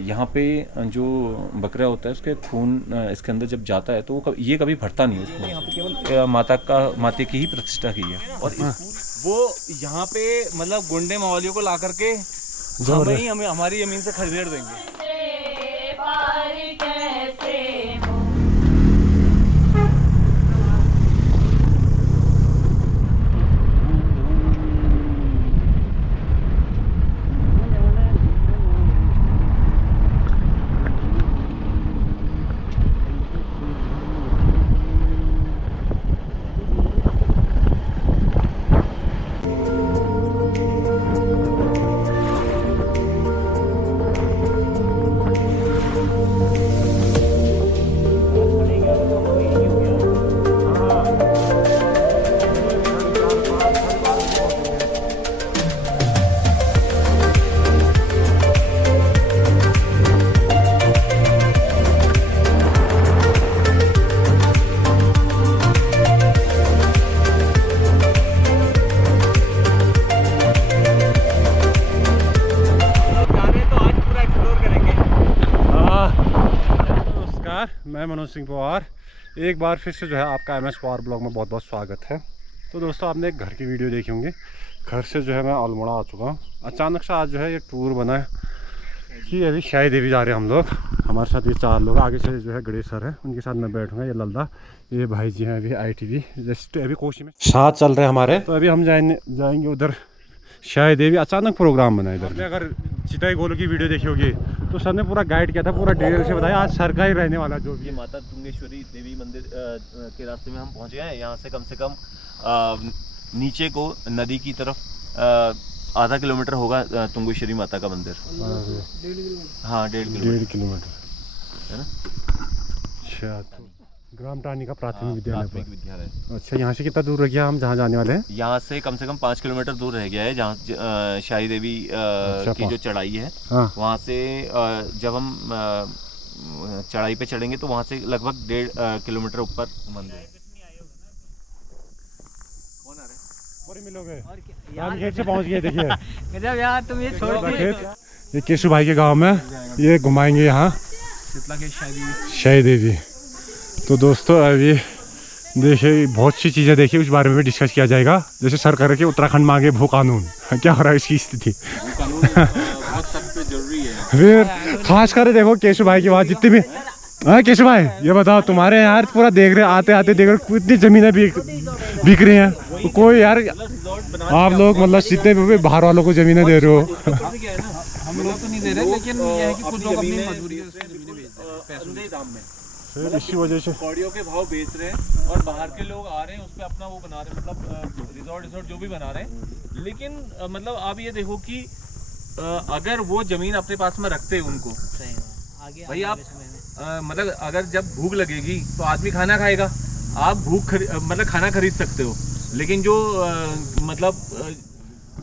यहाँ पे जो बकरा होता है उसके खून इसके अंदर जब जाता है तो वो ये कभी भरता नहीं है उसको। यहाँ पे केवल माता की ही प्रतिष्ठा की है। और वो यहाँ पे मतलब गुंडे मवालियों को ला करके हमें हमारी जमीन से खरीद देंगे। मैं मनोज सिंह पवार, एक बार फिर से जो है आपका MS पवार ब्लॉग में बहुत बहुत स्वागत है। तो दोस्तों आपने एक घर की वीडियो देखी होंगी। घर से जो है मैं अल्मोड़ा आ चुका हूँ। अचानक से आज जो है ये टूर बना है कि अभी शाही देवी जा रहे हैं हम लोग। हमारे साथ ये 4 लोग, आगे से जो है गणेश सर है, उनके साथ मैं बैठूंगा। ये लल्दा, ये भाई जी हैं अभी ITV जस्ट अभी कोशी में साथ चल रहे हैं हमारे। तो अभी हम जाएंगे उधर शाही देवी। अचानक प्रोग्राम बना इधर। अगर चिताई गोलू की वीडियो देखी होगी तो सर ने पूरा गाइड किया था, पूरा डिटेल से बताया। आज सर का ही रहने वाला जो भी। माता तुंगेश्वरी देवी मंदिर के रास्ते में हम पहुंचे हैं। यहाँ से कम नीचे को नदी की तरफ आधा किलोमीटर होगा तुंगेश्वरी माता का मंदिर। हाँ 1.5 किलोमीटर है ना। अच्छा, तो ग्राम टानी का प्राथमिक विद्यालय। अच्छा, यहाँ से कितना दूर रह गया हम जहाँ जाने वाले हैं? यहाँ से कम 5 किलोमीटर दूर रह गया है, जहाँ शाही देवी की जो चढ़ाई है। हाँ। वहाँ से जब हम चढ़ाई पे चढ़ेंगे तो वहाँ से लगभग 1.5 किलोमीटर ऊपर मंदिर है। खेत से पहुँच गए। देखिए गजब यार, तुम ये छोड़ के। ये केशु भाई के गाँव में ये घुमाएंगे यहाँ शाही देवी। तो दोस्तों अभी देखिए बहुत सी चीज़ें देखिए, उस बारे में भी डिस्कस किया जाएगा। जैसे सर कह रहे कि उत्तराखंड में आगे भू कानून क्या हो रहा है, इसकी स्थिति फिर खास कर देखो केशु भाई की बात जितनी भी। हाँ केशु भाई, ये बताओ तुम्हारे यार पूरा देख रहे आते आते देख रहे कितनी ज़मीनें बिक रही हैं। तो कोई यार आप लोग मतलब जितने भी बाहर वालों को ज़मीनें दे रहे हो। हम लोग तो नहीं दे रहे, लेकिन ये है कि कुछ लोग अपनी मजदूरी से ज़मीनें बेच रहे हैं पैसों के दाम में। फिर इसी वजह से कौड़ियों के भाव बेच रहे हैं और बाहर के लोग आ रहे हैं उस पर अपना वो बना रहे हैं, मतलब रिजॉर्ट जो भी बना रहे हैं। लेकिन मतलब आप ये देखो कि अगर वो जमीन अपने पास में रखते उनको भाई, आप मतलब अगर जब भूख लगेगी तो आदमी खाना खाएगा। आप मतलब खाना खरीद सकते हो, लेकिन जो मतलब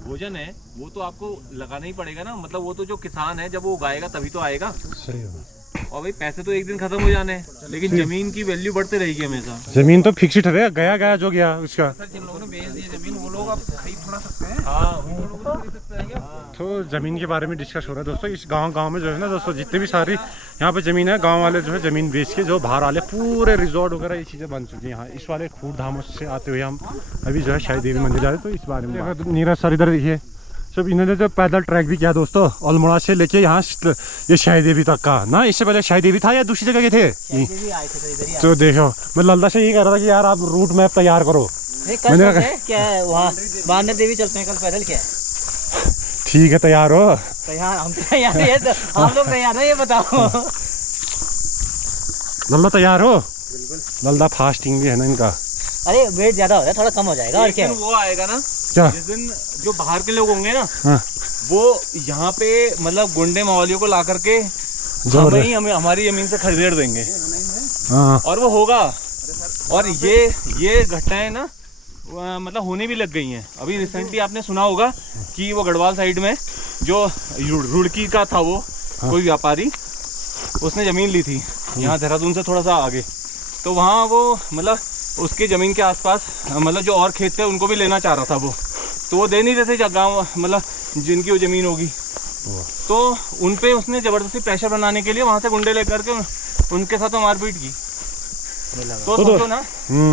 भोजन है वो तो आपको लगाना ही पड़ेगा ना। मतलब वो तो जो किसान है जब वो उगाएगा तभी तो आएगा। सही होगा। और भाई पैसे तो एक दिन खत्म हो जाने हैं, लेकिन जमीन की वैल्यू बढ़ती रहेगी हमेशा। जमीन तो फिक्स्ड है, गया जो गया उसका। सर जिन लोगों ने बेच दी जमीन वो लोग अब खरीद थोड़ा सकते हैं। हाँ, वो लोग तो खरीद सकते हैं क्या? तो ज़मीन के बारे में डिस्कस हो रहा है दोस्तों। इस गांव में जो है ना दोस्तों, जितनी भी सारी यहाँ पे ज़मीन है, गांव वाले जो है ज़मीन बेच के जो बाहर वाले पूरे रिजॉर्ट वगैरह ये चीज़ें बन चुकी हैं। यहाँ इस वाले खूर धामों से आते हुए हम अभी जो है शाही देवी मंदिर जा रहे हैं। तो इस बारे में नीरज सर इधर देखिए, सब इन्होंने जो पैदल ट्रैक भी किया दोस्तों, अल्मोड़ा से लेके यहाँ ये शाही देवी तक का ना। इससे पहले शाही देवी था या दूसरी जगह के थे? तो देखो मैं लल्दा से यही कह रहा था कि यार आप रूट मैप तैयार करो। मैंने कहा क्या है वहाँ बांधने देवी चलते हैं कल पैदल, क्या ठीक है तैयार हो? तैयार हम तैयार है, तो हम लोग तैयार है, ये बताओ। लल्दा तैयार हो? लल्दा फास्टिंग भी है ना इनका। अरे वेट ज्यादा हो रहा है, थोड़ा कम हो जाएगा। और क्या वो आएगा ना क्या, जिस दिन जो बाहर के लोग होंगे ना। हाँ। वो यहाँ पे मतलब गुंडे मवालियों को ला करके हमें हमारी जमीन से खरीद देंगे। हाँ। और वो होगा। और ये घटनाएं ना मतलब होने भी लग गई हैं। अभी रिसेंटली आपने सुना होगा कि वो गढ़वाल साइड में जो रुड़की का था वो कोई व्यापारी, उसने ज़मीन ली थी यहाँ देहरादून से थोड़ा सा आगे। तो वहाँ वो मतलब उसके ज़मीन के आसपास मतलब जो और खेत थे उनको भी लेना चाह रहा था वो, तो वो दे नहीं रहे थे गाँव मतलब जिनकी वो ज़मीन होगी। तो उन पे उसने ज़बरदस्ती प्रेशर बनाने के लिए वहाँ से गुंडे लेकर के उनके साथ मारपीट की। तो समझो ना।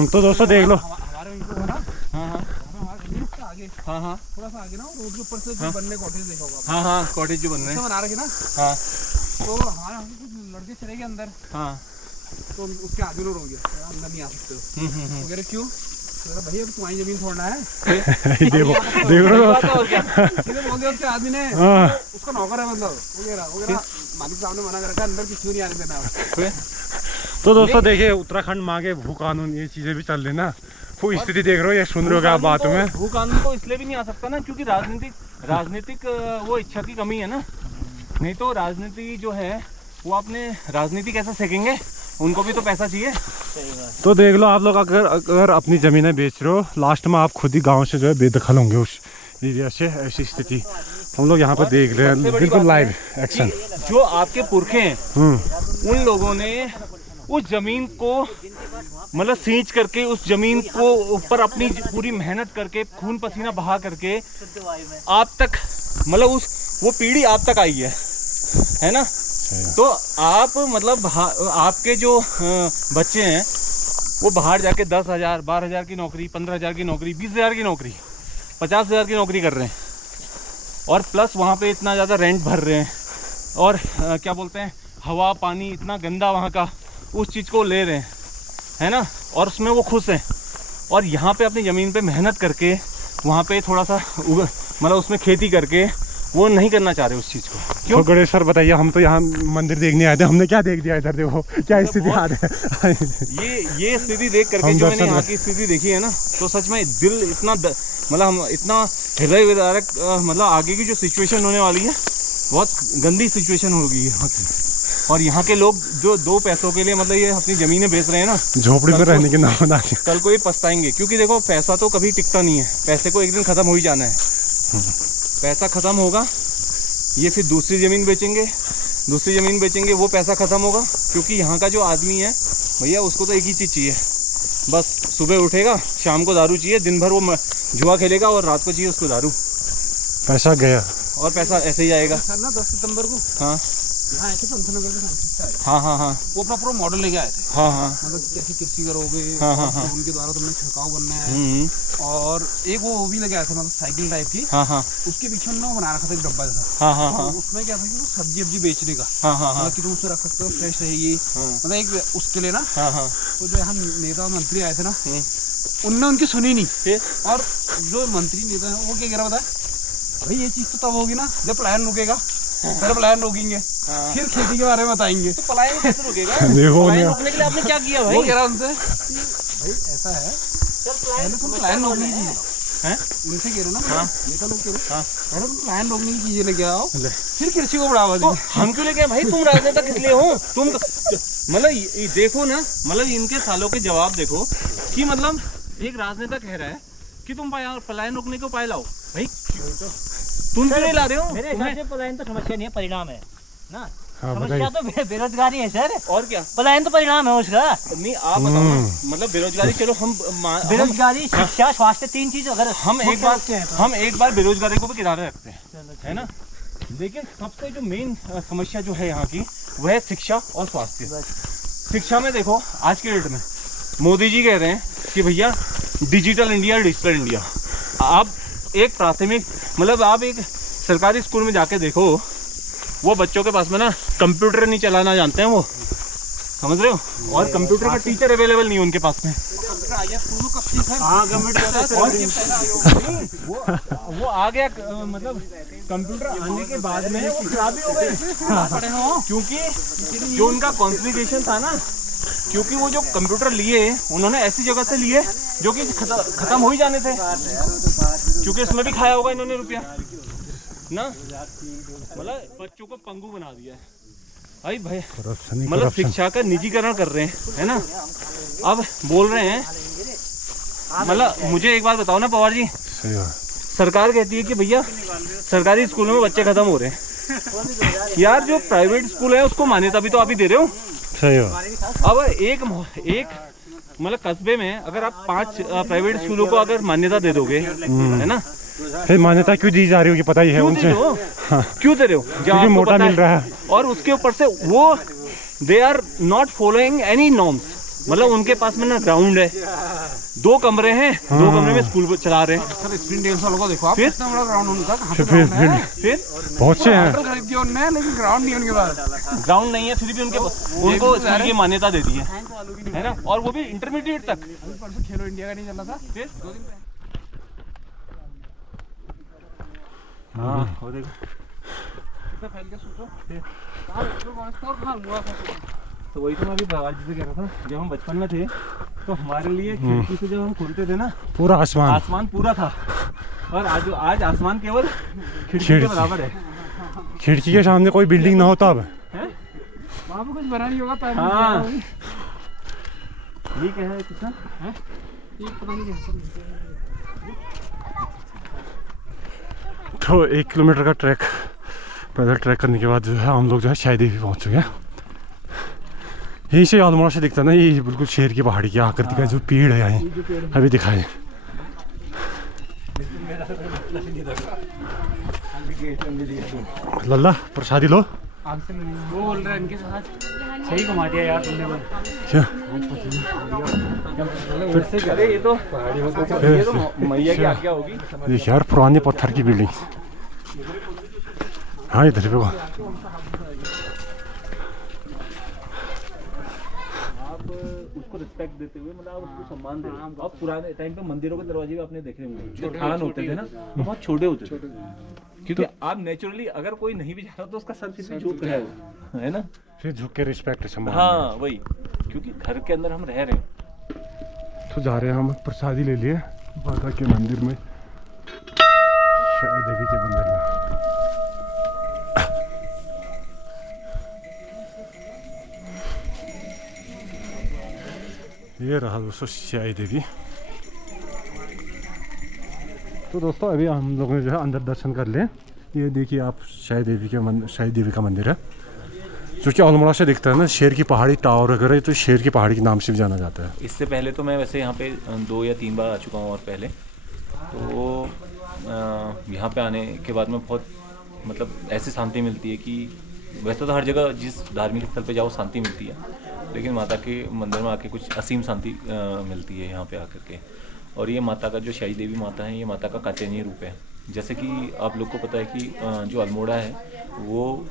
तो दोस्तों देख लो, हमारे इनको है ना, हाँ हाँ आगे हाँ हाँ थोड़ा सा आगे ना रोड के ऊपर से जो बनने कॉटेज देखा होगा, हाँ हाँ कॉटेज जो बन रहे हैं, बना रखे ना। हाँ तो हमारे यहाँ से कुछ लड़के चले गए अंदर, हाँ तो उसके आगे लोग हो गया, अंदर नहीं आ सकते हो। वो कह रहे क्यों? भैया अब तुम्हारी जमीन छोड़ना है। देखो दोस्तों, और क्या सीधे बोल दिया उसके आदमी ने, उसका नौकर है मतलब। वो कह रहा मालिक साहब ने मना कर रखा अंदर किसी नहीं आने देना। तो दोस्तों देखिए उत्तराखंड में आगे भू कानून ये चीजें भी चल रही ना, वो स्थिति देख रहे हो, ये सुन रहे हो आप बातों में। भू कानून तो इसलिए भी नहीं आ सकता ना क्योंकि राजनीतिक वो इच्छा की कमी है ना। नहीं तो राजनीति जो है वो अपने राजनीति कैसे सीखेंगे, उनको भी तो पैसा चाहिए। तो देख लो आप लोग, अगर अपनी ज़मीनें बेच रहे हो, लास्ट में आप खुद ही गांव से जो है बेदखल होंगे उस एरिया से। ऐसी स्थिति हम लोग यहाँ पर देख रहे हैं, बिल्कुल लाइव एक्शन। जो आपके पुरखे हैं उन लोगों ने उस जमीन को मतलब सींच करके, उस जमीन को ऊपर अपनी पूरी मेहनत करके, खून पसीना बहा करके आप तक मतलब वो पीढ़ी आप तक आई है ना। तो आप मतलब आपके जो बच्चे हैं वो बाहर जाके 10,000 12,000 की नौकरी, 15,000 की नौकरी, 20,000 की नौकरी, 50,000 की नौकरी कर रहे हैं और प्लस वहाँ पे इतना ज़्यादा रेंट भर रहे हैं और क्या बोलते हैं, हवा पानी इतना गंदा वहाँ का, उस चीज़ को ले रहे हैं, है ना, और उसमें वो खुश हैं। और यहाँ पे अपनी ज़मीन पे मेहनत करके वहाँ पे थोड़ा सा मतलब उसमें खेती करके वो नहीं करना चाह रहे उस चीज़ को। क्यों? तो गणेश सर बताइए, हम तो यहाँ मंदिर देखने आए थे, हमने क्या देख दिया इधर? देखो क्या स्थिति आ रही है। ये स्थिति देख करके जो मैंने यहाँ की स्थिति देखी है ना, तो सच में दिल इतना मतलब हम इतना हृदय विदारक मतलब आगे की जो सिचुएशन होने वाली है बहुत गंदी सिचुएशन होगी यहाँ की। और यहाँ के लोग जो 2 पैसों के लिए मतलब ये अपनी ज़मीनें बेच रहे हैं ना, झोपड़ी में रहने के नाम बता दिया, कल को ये पछताएंगे। क्योंकि देखो पैसा तो कभी टिकता नहीं है, पैसे को एक दिन ख़त्म हो ही जाना है। पैसा ख़त्म होगा, ये फिर दूसरी ज़मीन बेचेंगे, वो पैसा ख़त्म होगा। क्योंकि यहाँ का जो आदमी है भैया, उसको तो एक ही चीज़ चाहिए, बस सुबह उठेगा, शाम को दारू चाहिए, दिन भर वो जुआ खेलेगा और रात को चाहिए उसको दारू। पैसा गया और पैसा ऐसे ही आएगा। सर ना 10 सितंबर को हाँ यहाँ आए थे पंथनगर के साइंटिस्ट आए, हाँ हाँ हाँ वो अपना पूरा मॉडल लेके आए थे। हाँ हाँ मतलब कैसे कृषि करोगे, हाँ हाँ हाँ, उनके द्वारा तुमने छिड़काव करना है। और एक वो भी लगे आए थे मतलब साइकिल टाइप की, हाँ हाँ, उसके पीछे उन्होंने वो बना रखा था एक डब्बा जैसा। हाँ हाँ हाँ, तो उसमें क्या था कि वो सब्जी वब्जी बेचने का, हाँ हाँ हाँ, मतलब कि तुम उससे रख सकते हो, फ्रेश रहेगी, मतलब एक उसके लिए ना। हाँ हाँ, तो जो यहाँ नेता मंत्री आए थे ना, उनने उनकी सुनी नहीं। और जो मंत्री नेता है वो क्या कह रहा बताया, भाई ये चीज़ तो तब होगी ना जब पलायन रुकेगा, पहले पलायन रोकेंगे फिर खेती के बारे में बताएंगे। तो पलायन कैसे रुकेगा? देखो पलायन रोकने के लिए आपने क्या किया भाई? वो कह रहा उनसे कि भाई ऐसा है, पहले तुम पलायन रोकने की चीज़ें हैं, उनसे कह रहे ना, नेता लोग कह रहे पहले तुम पलायन रोकने की चीज़ें लेके आओ, फिर कृषि को बढ़ावा दो। हम क्यों लेके आए भाई? तुम राजनेता किस लिए हो? तुम मतलब देखो ना, मतलब इनके सालों के जवाब देखो कि मतलब एक राजनेता कह रहा है कि तुम पलायन रोकने के उपाय लाओ। भाई तुम क्यों नहीं ला रहे हो? मेरे हिसाब से पलायन तो समस्या नहीं है, परिणाम है ना। हाँ, समस्या तो बेरोजगारी है सर, और क्या? पलायन तो परिणाम है उसका। नहीं आप बताओ ना, मतलब बेरोजगारी, चलो हम बेरोजगारी, शिक्षा, स्वास्थ्य, 3 चीज अगर हम एक बार बेरोजगारी को भी किनारे रखते हैं, है ना। लेकिन सबसे जो मेन समस्या जो है यहाँ की वह है शिक्षा और स्वास्थ्य। शिक्षा में देखो आज के डेट में मोदी जी कह रहे हैं कि भैया डिजिटल इंडिया। आप एक प्राथमिक मतलब आप एक सरकारी स्कूल में जाके देखो, वो बच्चों के पास में ना कंप्यूटर नहीं चलाना जानते हैं वो, समझ रहे हो, और कंप्यूटर का टीचर अवेलेबल नहीं है उनके पास में। वो आ गया मतलब कंप्यूटर आने के बाद में वो खराब ही हो गए, क्योंकि जो उनका कॉन्फ़िगरेशन था ना, क्योंकि वो जो कंप्यूटर लिए उन्होंने ऐसी जगह से लिए जो कि खत्म हो ही जाने थे, क्योंकि इसमें भी खाया होगा इन्होंने रुपया ना, मतलब बच्चों को पंगु बना दिया है भाई। मतलब शिक्षा का निजीकरण कर रहे हैं, है ना। अब बोल रहे हैं, मतलब मुझे एक बात बताओ ना पवार जी, सरकार कहती है कि भैया सरकारी स्कूलों में बच्चे खत्म हो रहे हैं, यार जो प्राइवेट स्कूल है उसको मान्यता भी तो आप ही दे रहे हो। सही हो। अब एक मतलब कस्बे में अगर आप 5 प्राइवेट स्कूलों को अगर मान्यता दे दोगे, है ना, फिर मान्यता क्यों दी जा रही होगी पता ही है क्यों दे उनसे। रहे हो? क्यों दे रहे हो? जब क्योंकि आपको मोटा पता मिल रहा है। और उसके ऊपर से वो they are not following any norms, मतलब उनके पास में ना ग्राउंड है, 2 कमरे हैं, 2 कमरे में स्कूल चला रहे हैं। सर स्प्रिंग डेंस वालों को देखो आप, फिर? कितना बड़ा ग्राउंड उनका, कहाँ पे फिर ग्राउंड है? फिर बहुत से हैं। होटल खरीद दिया उन्होंने, लेकिन ग्राउंड नहीं उनके पास। ग्राउंड नहीं है, फिर भी उनको स्कूल की मान्यता दे दी है ना, और वो भी इंटरमीडिएट तक। अभी परसों खेलो इंडिया का नहीं चला था, फिर 2 दिन पहले। हाँ, वो देखो कितना फैल गया सोचो। कहाँ पेट्रोल पंप था और कहाँ हुआ था? तो वही तो मैं अभी आज से कह रहा था, जब हम बचपन में थे तो हमारे लिए खिड़की से जब हम खोलते थे ना, पूरा आसमान आसमान पूरा था, और आज आसमान केवल खिड़की के बराबर है। खिड़की के सामने कोई बिल्डिंग ना हो तब। वहाँ पे कुछ बना नहीं होगा, पैर हाँ, ये क्या है कितना? ये पता नहीं कैसे। तो 1 किलोमीटर का ट्रैक पैदल ट्रैक करने के बाद जो है हम लोग जो है शायद ही पहुँच चुके हैं। यहीं से अल्मोड़ा से दिखता है ना, ये बिल्कुल शेर की पहाड़ी की आकृति का जो पेड़ है यहाँ अभी दिखाए। लल्ला प्रसादी लो। वो बोल रहे हैं इनके साथ सही घुमा दिया यार तुमने बस। क्या अरे ये तो मैया की आज्ञा होगी। देखिए यार पुराने पत्थर की बिल्डिंग। हाँ इधर पे उसको रिस्पेक्ट देते हुए, मतलब आप उसको सम्मान दे रहे हो। अब पुराने टाइम पे मंदिरों के दरवाजे भी आपने देखे होंगे, जो थान होते थे ना, वो बहुत छोटे होते थे, क्योंकि आप नेचुरली अगर कोई नहीं भी जा रहा तो उसका सर फिर भी झुक रहा है ना, फिर झुक के रिस्पेक्ट सम्मान। हाँ वही, क्योंकि घर के अंदर हम रह रहे हैं। तो जा रहे हैं हम प्रसादी ले लिए माता के मंदिर में, शायद देवी के मंदिर में। ये रहा दोस्तों शाही देवी। तो दोस्तों अभी हम लोगों ने जो है अंदर दर्शन कर लिए। ये देखिए आप शाही देवी का मंदिर है, जो कि अल्मोड़ा से दिखता है ना, शेर की पहाड़ी टावर वगैरह, तो शेर की पहाड़ी के नाम से भी जाना जाता है। इससे पहले तो मैं वैसे यहाँ पे 2 या 3 बार आ चुका हूँ, और पहले तो यहाँ पे आने के बाद में बहुत मतलब ऐसी शांति मिलती है कि वैसे तो हर जगह जिस धार्मिक स्थल पे जाओ शांति मिलती है, लेकिन माता के मंदिर में आके कुछ असीम शांति मिलती है यहाँ पे आकर के। और ये माता का जो शाही देवी माता है, ये माता का कात्यायनी रूप है। जैसे कि आप लोग को पता है कि जो अल्मोड़ा है वो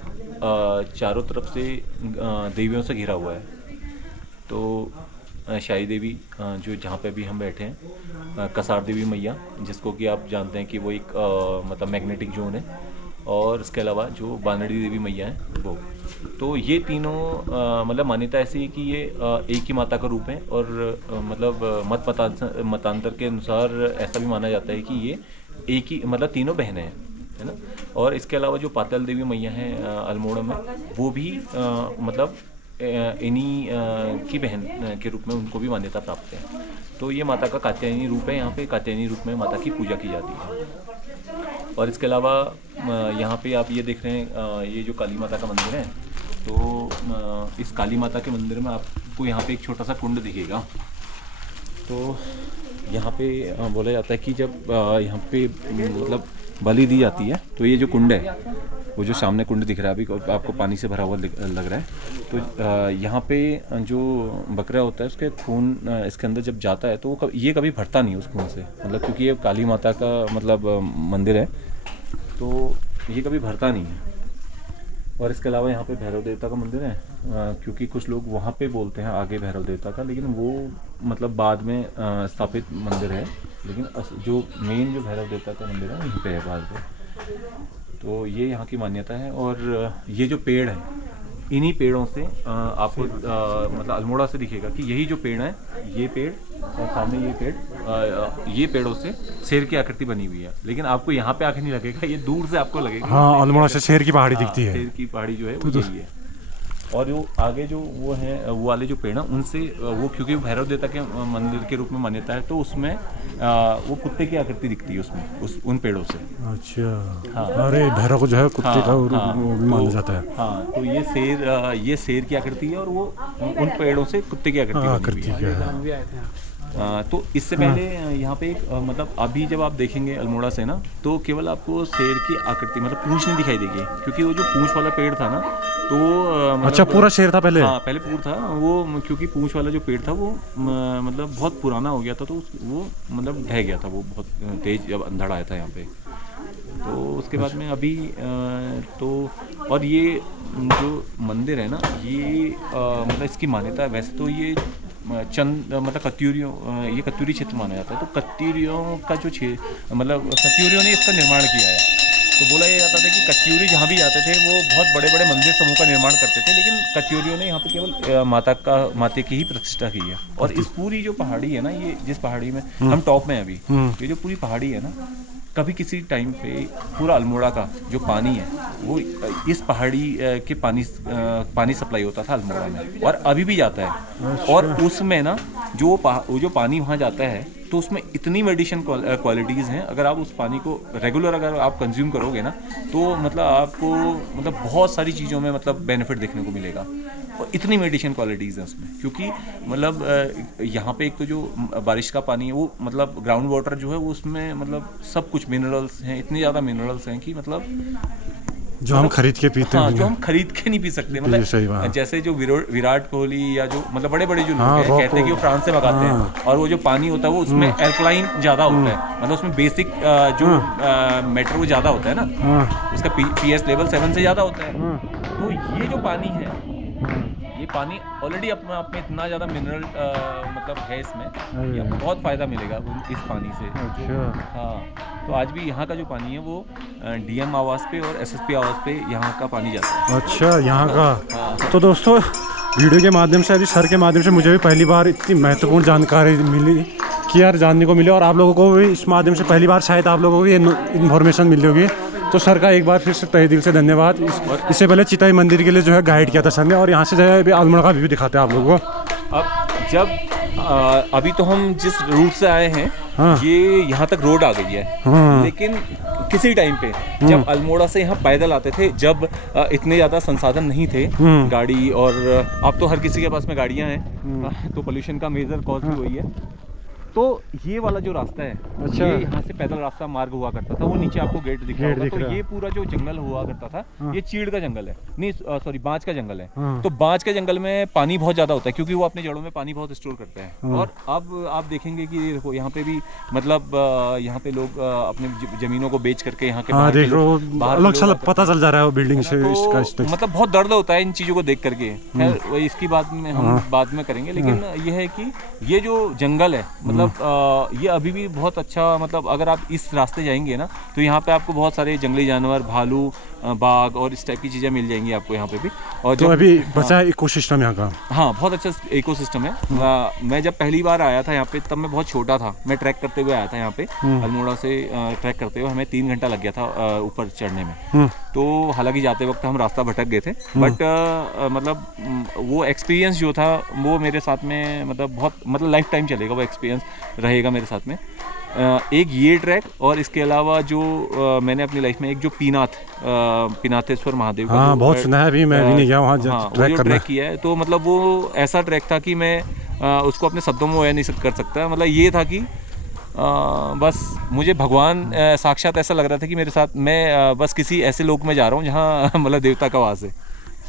चारों तरफ से देवियों से घिरा हुआ है। तो शाही देवी जो जहाँ पे भी हम बैठे हैं, कसार देवी मैया, जिसको कि आप जानते हैं कि वो एक मतलब मैग्नेटिक जोन है, और इसके अलावा जो बानड़ी देवी मैया है वो, तो ये तीनों मतलब मान्यता ऐसी है कि ये एक ही माता का रूप है। और मतलब मतांतर के अनुसार ऐसा भी माना जाता है कि ये एक ही मतलब तीनों बहनें हैं, है ना। और इसके अलावा जो पाताल देवी मैया हैं अल्मोड़ा में, वो भी मतलब इन्हीं की बहन के रूप में उनको भी मान्यता प्राप्त है। तो ये माता का कात्यायनी रूप है, यहाँ पे कात्यायनी रूप में माता की पूजा की जाती है। और इसके अलावा यहाँ पे आप ये देख रहे हैं, ये जो काली माता का मंदिर है, तो इस काली माता के मंदिर में आपको यहाँ पे एक छोटा सा कुंड दिखेगा। तो यहाँ पे बोला जाता है कि जब यहाँ पे मतलब बलि दी जाती है, तो ये जो कुंड है, वो जो सामने कुंड दिख रहा है अभी आपको, पानी से भरा हुआ लग रहा है, तो यहाँ पे जो बकरा होता है उसके खून इसके अंदर जब जाता है, तो वो ये कभी भरता नहीं उस खून से, मतलब क्योंकि ये काली माता का मतलब मंदिर है, तो ये कभी भरता नहीं है। और इसके अलावा यहाँ पे भैरव देवता का मंदिर है, क्योंकि कुछ लोग वहाँ पे बोलते हैं आगे भैरव देवता का, लेकिन वो मतलब बाद में स्थापित मंदिर है, लेकिन जो मेन जो भैरव देवता का मंदिर है यहीं पे है बाद में। तो ये यहाँ की मान्यता है। और ये जो पेड़ है, इन्हीं पेड़ों से आपको मतलब अल्मोड़ा से दिखेगा कि यही जो पेड़ है, ये पेड़ और सामने ये पेड़, ये पेड़ों से शेर की आकृति बनी हुई है, लेकिन आपको यहाँ पे आके नहीं लगेगा, ये दूर से आपको लगेगा। हाँ, अल्मोड़ा से शेर की पहाड़ी दिखती है। शेर की पहाड़ी जो है वो यही है। और जो आगे जो वो है, वो वाले जो पेड़ हैं उनसे वो, क्योंकि भैरव देवता के मंदिर के रूप में मान्यता है, तो उसमें वो कुत्ते की आकृति दिखती है उसमें, उन पेड़ों से। अच्छा। हाँ। अरे भैरव को जो है कुत्ते का वो भी माना जाता है। हाँ, तो ये शेर की आकृति है, और वो उन पेड़ों से कुत्ते की आकृति बनी हुई है। हम भी आए थे यहाँ। तो इससे पहले यहाँ पे एक मतलब अभी जब आप देखेंगे अल्मोड़ा से ना, तो केवल आपको शेर की आकृति मतलब पूंछ नहीं दिखाई देगी, क्योंकि वो जो पूंछ वाला पेड़ था ना, तो मतलब अच्छा पूरा शेर था पहले? हाँ पहले पूरा था वो, क्योंकि पूंछ वाला जो पेड़ था वो मतलब बहुत पुराना हो गया था, तो वो मतलब ढह गया था, वो बहुत तेज जब अंधड़ आया था यहाँ पे। तो उसके बाद में अभी तो और ये जो मंदिर है ना, ये मतलब इसकी मान्यता है, वैसे तो ये चंद मतलब कत्यूरियों, ये कत्यूरी क्षेत्र माना जाता है, तो कत्यूरियों का जो मतलब कत्यूरियों ने इसका निर्माण किया है। तो बोला यह जाता था कि कत्यूरी जहाँ भी जाते थे वो बहुत बड़े बड़े मंदिर समूह का निर्माण करते थे, लेकिन कत्यूरियों ने यहाँ पे केवल माते की ही प्रतिष्ठा की है। और इस पूरी जो पहाड़ी है ना, ये जिस पहाड़ी में हम टॉप में अभी, ये जो पूरी पहाड़ी है ना, कभी किसी टाइम पे पूरा अल्मोड़ा का जो पानी है वो इस पहाड़ी के पानी सप्लाई होता था अल्मोड़ा में, और अभी भी जाता है। और उसमें ना जो पानी वहाँ जाता है, तो उसमें इतनी मेडिसिन क्वालिटीज़ हैं, अगर आप उस पानी को रेगुलर अगर आप कंज्यूम करोगे ना, तो मतलब आपको मतलब बहुत सारी चीज़ों में मतलब बेनिफिट देखने को मिलेगा, और इतनी मेडिसिन क्वालिटीज़ हैं उसमें। क्योंकि मतलब यहाँ पे एक तो जो बारिश का पानी है वो मतलब ग्राउंड वाटर जो है वो उसमें मतलब सब कुछ मिनरल्स हैं, इतने ज़्यादा मिनरल्स हैं कि मतलब जो हम खरीद के पीते हैं, जो हम खरीद के नहीं पी सकते। मतलब जैसे जो विराट कोहली या जो मतलब बड़े बड़े जो लोग हैं, कहते हैं कि वो फ्रांस से मंगाते हैं, और वो जो पानी होता है वो उसमें एल्कलाइन ज़्यादा होता है, मतलब उसमें बेसिक जो मैटर वो ज़्यादा होता है ना, उसका pH लेवल 7 से ज़्यादा होता है। तो ये जो पानी है, ये पानी ऑलरेडी अपने आप में इतना ज़्यादा मिनरल मतलब है इसमें, ये आपको बहुत फ़ायदा मिलेगा इस पानी से। अच्छा। हाँ, तो आज भी यहाँ का जो पानी है वो DM आवास पे और SSP आवास पे यहाँ का पानी जाता है। अच्छा, यहाँ का। हाँ। तो दोस्तों वीडियो के माध्यम से, अभी सर के माध्यम से मुझे भी पहली बार इतनी महत्वपूर्ण जानकारी मिली कि यार जानने को मिले, और आप लोगों को भी इस माध्यम से पहली बार शायद आप लोगों को ये इन्फॉर्मेशन मिली होगी। तो सर का एक बार फिर से तहे दिल से धन्यवाद। इससे पहले चिताई मंदिर के लिए जो है गाइड किया था सर ने, और यहाँ से जो है अल्मोड़ा का व्यू दिखाते हैं आप लोगों को। अब जब अभी तो हम जिस रूट से आए हैं, हाँ। ये यहाँ तक रोड आ गई है, हाँ। लेकिन किसी टाइम पे जब अल्मोड़ा से यहाँ पैदल आते थे, जब इतने ज़्यादा संसाधन नहीं थे गाड़ी, और अब तो हर किसी के पास में गाड़ियाँ हैं, तो पोल्यूशन का मेजर कॉज भी वही है। तो ये वाला जो रास्ता है, अच्छा, ये यहाँ से पैदल रास्ता मार्ग हुआ करता था, वो नीचे आपको गेट दिख रहा होगा। तो ये पूरा जो जंगल हुआ करता था, ये चीड़ का जंगल है, नहीं सॉरी बांज का जंगल है। तो बांज के जंगल में पानी बहुत ज़्यादा होता है, क्योंकि वो अपने जड़ों में पानी बहुत स्टोर करते हैं। और अब आप देखेंगे कि देखो यहाँ पे भी मतलब यहाँ पे लोग अपने ज़मीनों को बेच करके यहाँ के बाहर पता चल जा रहा है वो बिल्डिंग से। मतलब बहुत दर्द होता है इन चीज़ों को देख करके। खैर इसकी बात में हम बाद में करेंगे, लेकिन ये है कि ये जो जंगल है मतलब ये अभी भी बहुत अच्छा, मतलब अगर आप इस रास्ते जाएंगे ना, तो यहाँ पे आपको बहुत सारे जंगली जानवर, भालू, बाघ और इस टाइप की चीज़ें मिल जाएंगी आपको यहाँ पे भी। और तो अभी बचा इकोसिस्टम यहाँ का। हाँ, बहुत अच्छा इकोसिस्टम है। मैं जब पहली बार आया था यहाँ पे, तब मैं बहुत छोटा था, मैं ट्रैक करते हुए आया था यहाँ पे अल्मोड़ा से। ट्रैक करते हुए हमें 3 घंटा लग गया था ऊपर चढ़ने में। तो हालांकि जाते वक्त हम रास्ता भटक गए थे, बट मतलब वो एक्सपीरियंस जो था वो मेरे साथ में मतलब बहुत मतलब लाइफ टाइम चलेगा, वो एक्सपीरियंस रहेगा मेरे साथ में। एक ये ट्रैक, और इसके अलावा जो मैंने अपनी लाइफ में एक जो पीनाथेश्वर महादेव का, हाँ, बहुत सुना है, अभी मैं भी नहीं गया वहाँ ट्रैक किया है। तो मतलब वो ऐसा ट्रैक था कि मैं उसको अपने शब्दों में बयान नहीं कर सकता। मतलब ये था कि बस मुझे भगवान साक्षात ऐसा लग रहा था कि मेरे साथ मैं बस किसी ऐसे लोक में जा रहा हूँ जहाँ मतलब देवता का वास है।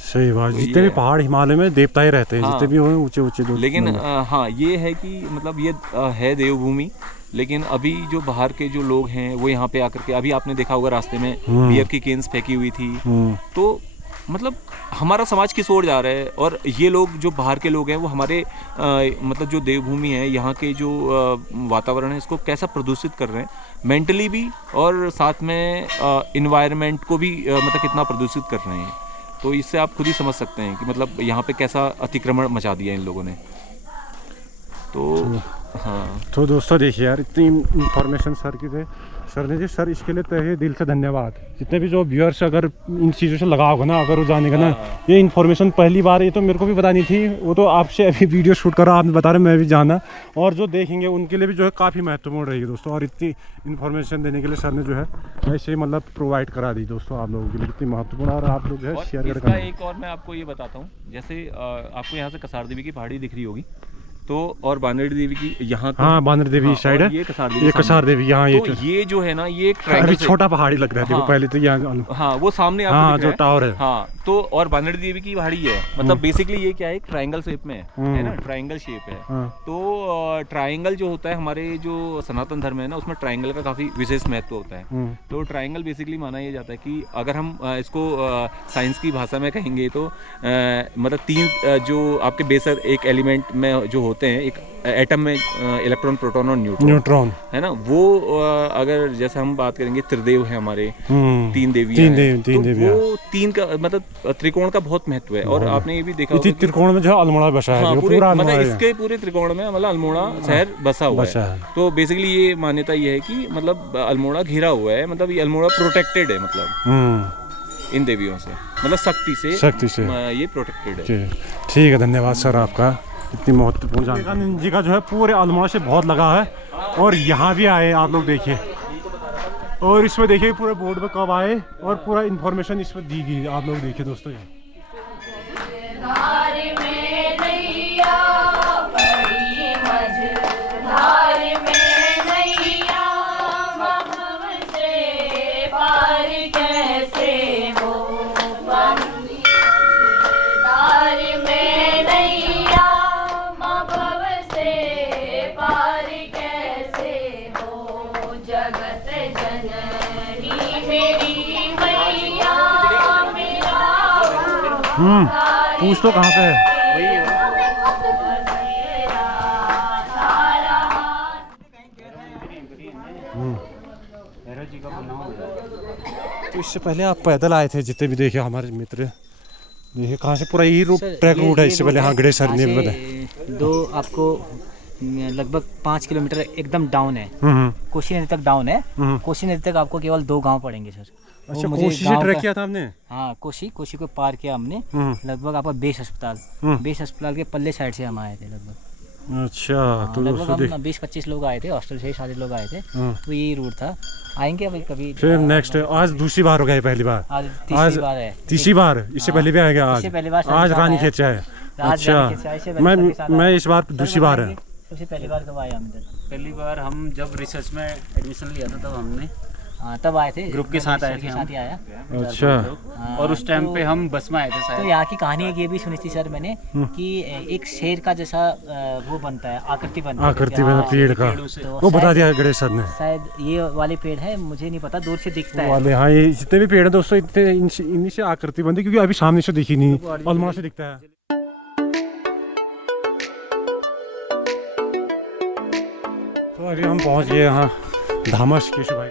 सही बात, जितने भी पहाड़ हिमालय में देवता ही रहते हैं, जितने भी हुए ऊंचे ऊंचे। लेकिन हाँ, ये है कि मतलब ये है देवभूमि, लेकिन अभी जो बाहर के जो लोग हैं वो यहाँ पे आकर के, अभी आपने देखा होगा रास्ते में बियर की केन्स फेंकी हुई थी। तो मतलब हमारा समाज किस ओर जा रहा है, और ये लोग जो बाहर के लोग हैं वो हमारे मतलब जो देवभूमि है, यहाँ के जो वातावरण है, इसको कैसा प्रदूषित कर रहे हैं मेंटली भी, और साथ में इन्वायरमेंट को भी मतलब कितना प्रदूषित कर रहे हैं। तो इससे आप खुद ही समझ सकते हैं कि मतलब यहाँ पे कैसा अतिक्रमण मचा दिया इन लोगों ने। तो हाँ, तो दोस्तों देखिए यार, इतनी इन्फॉर्मेशन सर की थे, सर ने जी, सर इसके लिए तहे दिल से धन्यवाद। जितने भी जो व्यूअर्स अगर इन चीज़ों से लगा होगा ना, अगर वो जाने का ना, ये इन्फॉर्मेशन पहली बार, ये तो मेरे को भी बतानी थी, वो तो आपसे अभी वीडियो शूट करो, आपने बता रहे, मैं भी जाना, और जो देखेंगे उनके लिए भी जो है काफ़ी महत्वपूर्ण रहेगी दोस्तों। और इतनी इन्फॉर्मेशन देने के लिए सर ने जो है ऐसे मतलब प्रोवाइड करा दी दोस्तों आप लोगों के लिए, इतनी महत्वपूर्ण, और आप लोग जो है शेयर करके। एक और मैं आपको ये बताता हूँ, जैसे आपको यहाँ से कसार देवी की पहाड़ी दिख रही होगी, तो और बानर देवी की यहाँ तो, हाँ बानर देवी हाँ, इस साइड और है, ये कसार देवी ये सामने। कसार देवी यहाँ ये तो ये जो है ना ये एक अरे ट्रायंगल से- छोटा पहाड़ी लग रहा है देखो हाँ। पहले तो यहाँ हाँ वो सामने आपको हाँ दिख जो रहा है। टावर है। हाँ तो और बानर देवी की पहाड़ी है, मतलब बेसिकली ये क्या है, ट्रायंगल शेप में है ना, ट्रायंगल शेप है। हाँ। तो ट्रायंगल जो होता है हमारे जो सनातन धर्म है ना, उसमें ट्रायंगल का काफ़ी विशेष महत्व होता है। तो ट्रायंगल बेसिकली माना यह जाता है कि अगर हम इसको साइंस की भाषा में कहेंगे तो मतलब तीन जो आपके बेसर एक एलिमेंट में जो होते हैं, एक एटम में इलेक्ट्रॉन, प्रोटॉन और न्यूट्रॉन है ना, वो अगर जैसे हम बात करेंगे त्रिदेव है हमारे, तीन देवियां हैं, तीन तो देवियां। वो तीन का मतलब त्रिकोण का बहुत महत्व है। और आपने ये भी देखा होगा इसी त्रिकोण में जो अल्मोड़ा बसा है, हाँ, जो पूरे पूरा मतलब अल्मोड़ा है। इसके पूरे त्रिकोण में मतलब अल्मोड़ा शहर बसा हुआ बसा है। है। तो बेसिकली ये मान्यता ये है कि मतलब अल्मोड़ा घिरा हुआ है, मतलब ये अल्मोड़ा प्रोटेक्टेड है, मतलब इन देवियों से, मतलब शक्ति से ये प्रोटेक्टेड है। ठीक है, धन्यवाद सर आपका इतनी महत्वपूर्ण जानकारी। विवेकानंद जी का जो है पूरे अल्मोड़ा से बहुत लगा है, और यहाँ भी आए आप लोग देखिए, और इसमें देखिए पूरे बोर्ड पे कब आए और पूरा इन्फॉर्मेशन इसमें दी गई है, आप लोग देखिए दोस्तों। पूछ तो कहाँ पे है? तो इससे पहले आप पैदल आए थे जितने भी देखे हमारे मित्र, देखिए कहाँ से पूरा यही रूट ट्रैक रूट है। इससे पहले हाँ गणेशर ने भी बताया, दो आपको लगभग 5 किलोमीटर एकदम डाउन है, कोशी नदी तक डाउन है। कोशी नदी तक आपको केवल 2 गांव पड़ेंगे सर। अच्छा कोशी से ट्रैक किया था हमने? हाँ कोशी को पार किया हमने, लगभग आपका बेस अस्पताल के पल्ले साइड से हम आए थे लगभग। अच्छा तो लगभग हम 20-25 लोग आए थे, हॉस्टल से 60 लोग आए थे, तो यही रूट था। आएंगे अभी कभी फिर नेक्स्ट आज दूसरी बार हो गई, पहली बार आज तीसरी बार है। तीसरी बार, इससे पहले भी आएगा आज? इससे पहली बार आज रानी खेचा है। अच्छा मैं इस बार दूसरी बार है। सबसे पहली बार कब आए हम इधर? पहली बार हम जब रिसर्च में एडमिशन लिया था तब हमने तब आए थे, ग्रुप के साथ आए थे हम। साथ ही आया। अच्छा और उस टाइम पे हम बस में आए थे तो शायद। यहाँ की कहानी एक ये भी सुनी थी सर मैंने कि एक शेर का जैसा वो बनता है, आकृति बनता है पेड़ का, तो वो बता दिया गणेश सर ने। शायद ये वाले पेड़ है, मुझे नहीं पता, दूर से दिखता है। वाले हाँ, ये जितने भी पेड़ हैं दोस्तों इतने इन्हीं से आकृति बनती, क्योंकि अभी सामने से दिखी नहीं, अल्मोड़ा से दिखता है। तो अभी हम पहुंच गए यहाँ धामस केशव भाई।